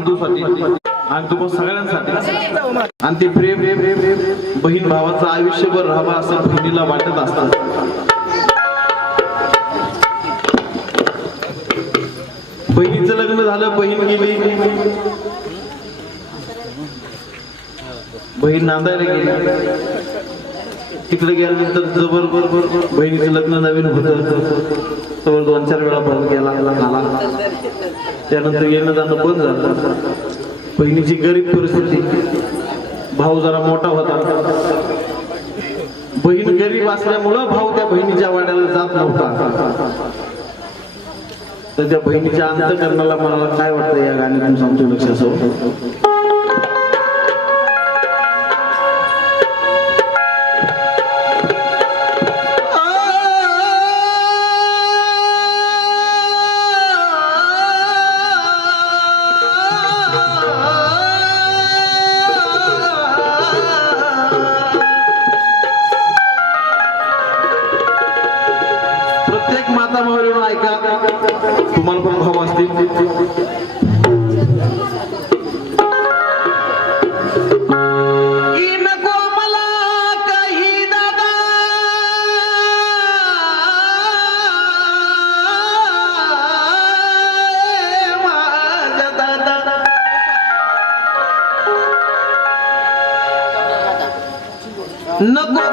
गातोय आंदूसाठी आणि तुम्हाला सगळ्यांसाठी. आणि ते प्रेम बहीण भावाचं आयुष्यभर राहावा असं बहिणीला वाटत असतात बहिणीचं लग्न झालं बहीण गेली. बहीण नांदायला गेली. तिकडे गेल्यानंतर जबर बरोबर बहिणीचं लग्न नवीन होतं. जवळ दोन चार वेळा परत गेला आला. त्यानंतर येणं जाणं बंद झालं. बहिणीची गरीब परिस्थिती. भाऊ जरा मोठा होता. बहीण गरीब असल्यामुळं भाऊ त्या बहिणीच्या वाड्याला जात नव्हता. तर त्या बहिणीच्या अंतकरणाला मला काय वाटतं या गाण्यातून सांगतो लक्ष असं माता म्हणून ऐका तुम्हाला पण भाव असतील की नको मला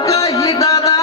काही दादा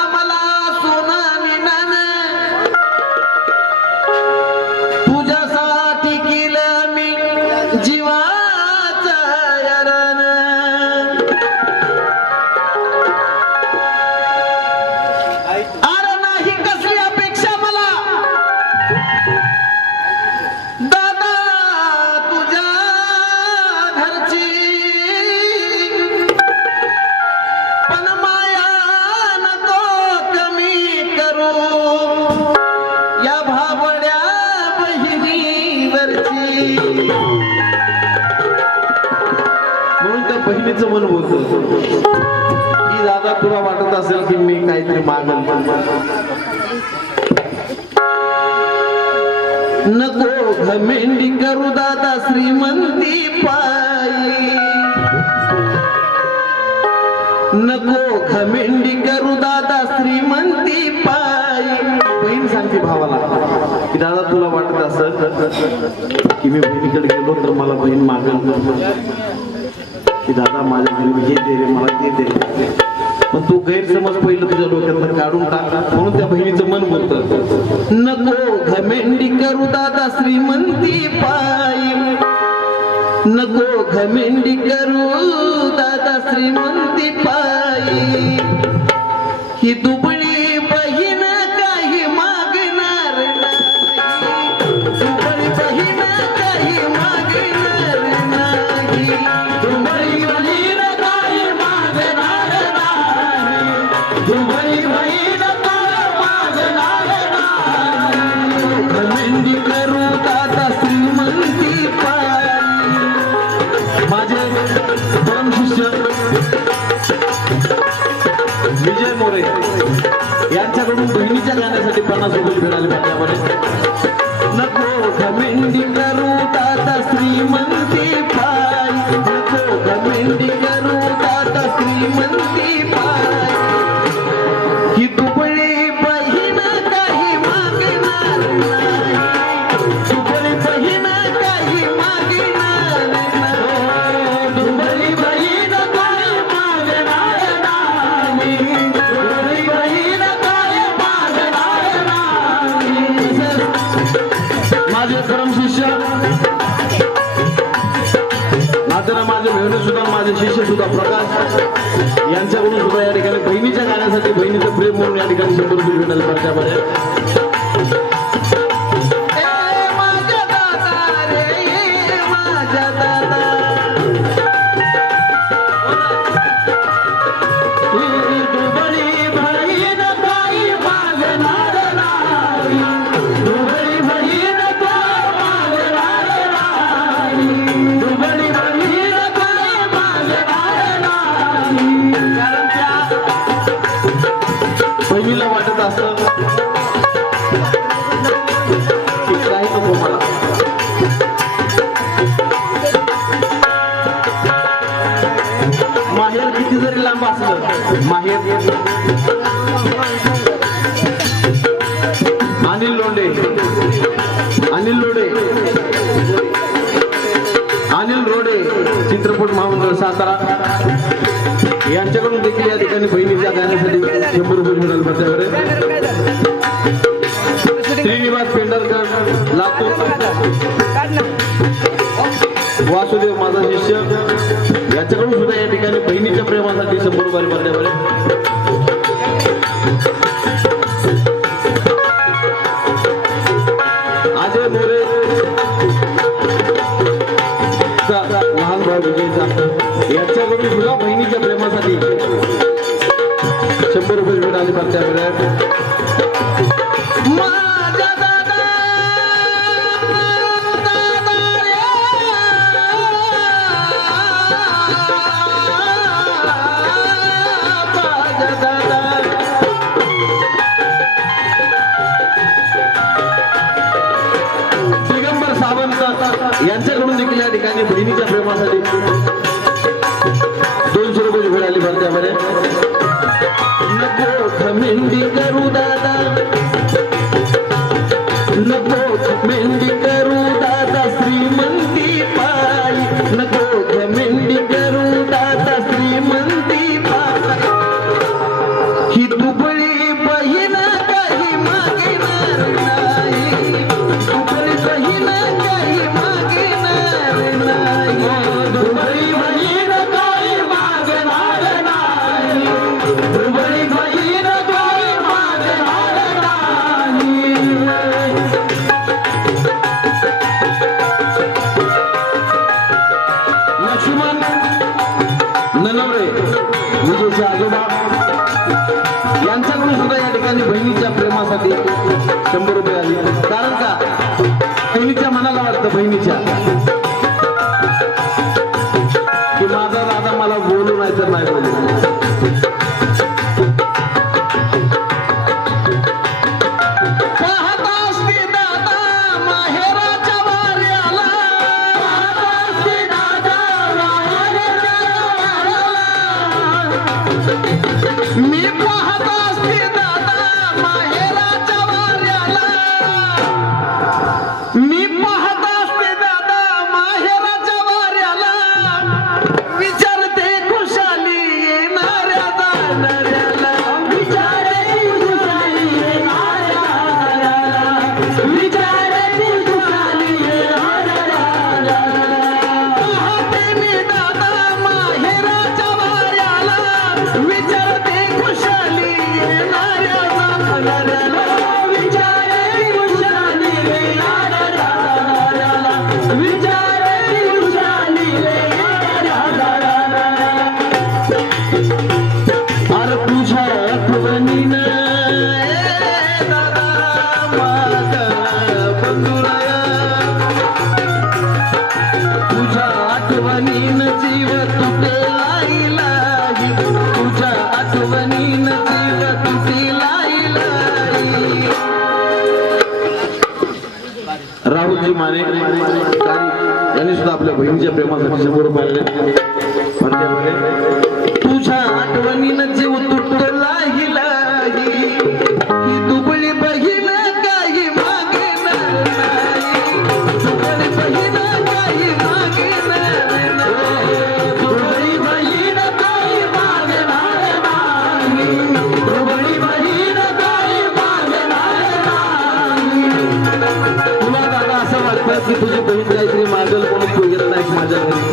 त्यांचं मन होत की दादा तुला वाटत असेल की मी काहीतरी मागल. नको घमेंडी करू दादा श्रीमंती पायी. नको घमेंडी करू दादा श्रीमंती पायी. बहीण सांगते भावाला की दादा तुला वाटत असत की मी बहिणीकडे गेलो तर मला बहीण मागल. की दादा माझ्या घरी हे दे रे मला ते दे. रे पण तो गैरसमज पहिलं तुझ्या डोक्यातनं काढून टाक. म्हणून त्या बहिणीचं मन बोलत नको घमेंडी करू दादा श्रीमंती पायी. नको घमेंडी करू दादा श्रीमंती पायी. ही दुबळी यांच्याकडून गाण्यासाठी पन्नास रुपये मिळाले माझ्यामध्ये नको घमेंडी करू दादा श्रीमंती पाय. नको घमेंडी करू दादा श्रीमंती पाय. नात्याला माझे मेहनत सुद्धा माझे शिष्य सुद्धा प्रकाश यांच्याकडून सुद्धा या ठिकाणी बहिणीच्या गाण्यासाठी बहिणीचं प्रेम म्हणून या ठिकाणी शंभर रुपये मिळाले अनिल लोंडे अनिल लोडे अनिल रोडे चित्रपट महामंडळ सातारा. यांच्याकडून देखील या ठिकाणी बहिणीच्या गाण्यासाठी शंभर रुपये मिळाले पत्त्यावर श्रीनिवास पेंढारकर लातूर. वासुदेव माझा शिष्य. याच्याकडून सुद्धा या ठिकाणी बहिणीच्या प्रेमासाठी शंभर रुपये पत्त्यावर रुपये मिळा बहिणीच्या प्रेमासाठी. शंभर रुपये मिळाली पण त्यावेळेस यांच्याकडून देखील या ठिकाणी बहिणीच्या प्रेमासाठी 闺蜜讲 यांनी सुद्धा आपल्या बहिणीच्या प्रेमासाठी समोर पाहिले तुझ्या आठवणीनं जे उत्तर Thank you.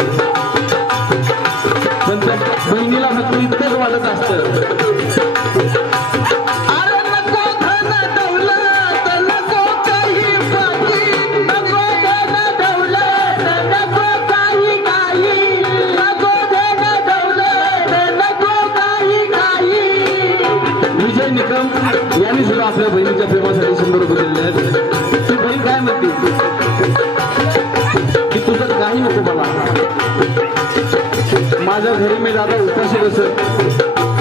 घरी मी दादा उपाशी बसत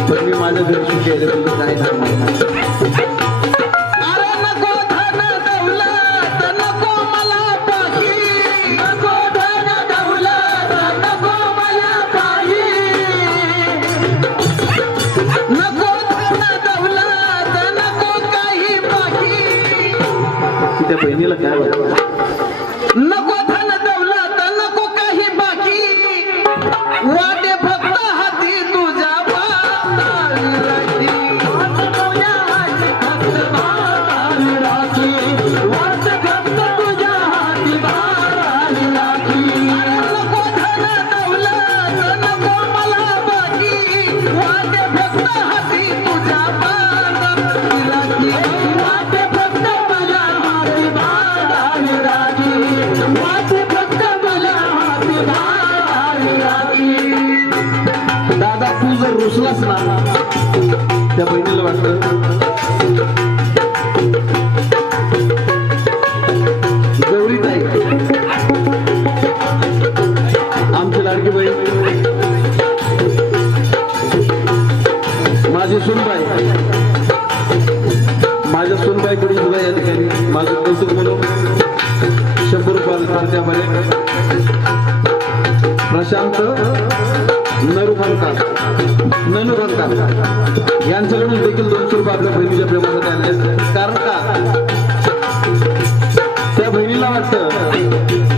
पण मी माझं घरी शिकेल आहे काय थांबणार दादा तू जर रुसलास ना त्या बहिणीला वाटलं. प्रशांत नरू ननुभनकार यांच्याकडून देखील दोनशे रुपये आपल्या बहिणीच्या प्रेमात कारण का? त्या बहिणीला वाटतं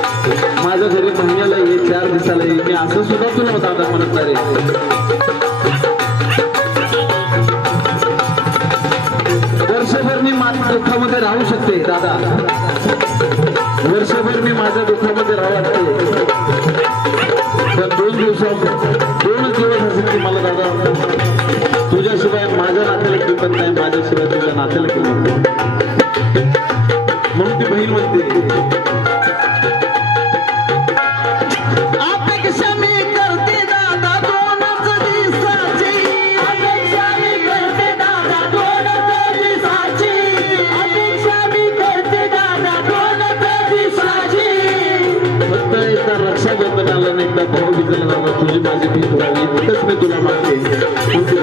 वर्षभर मी माझ्या दुःखामध्ये राहू शकते दादा. वर्षभर मी माझ्या दुःखामध्ये राहू शकते. पण दोन दिवसात दोनच दिवस असेल की मला दादा तुझ्याशिवाय माझ्या नात्याला किंमत नाही माझ्याशिवाय तुझ्या नात्याला किंमत नाही. culturales, estas regulamentações,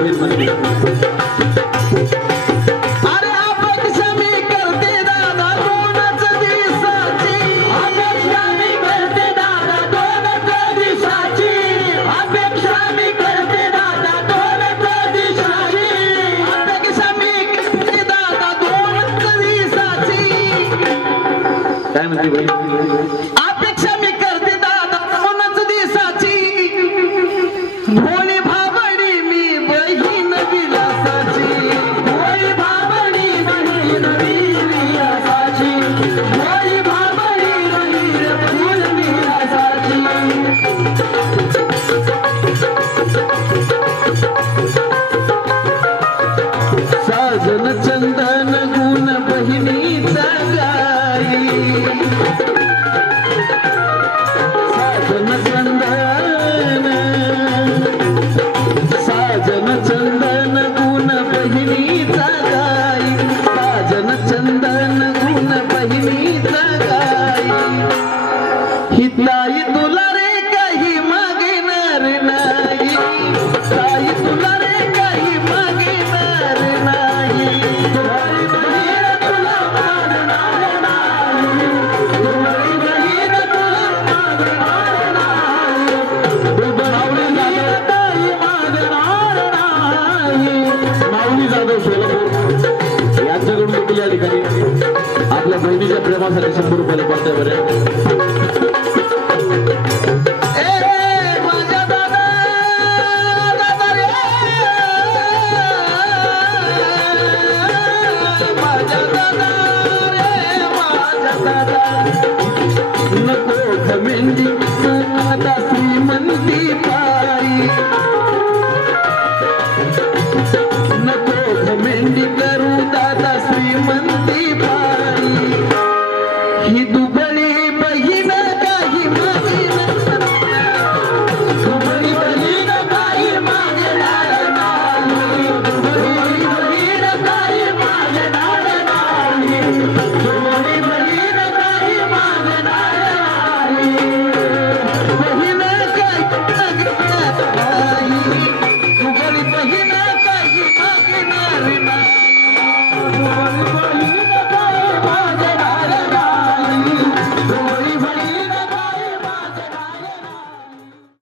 মাসের ডিসেম্বর বলে করতে পারে।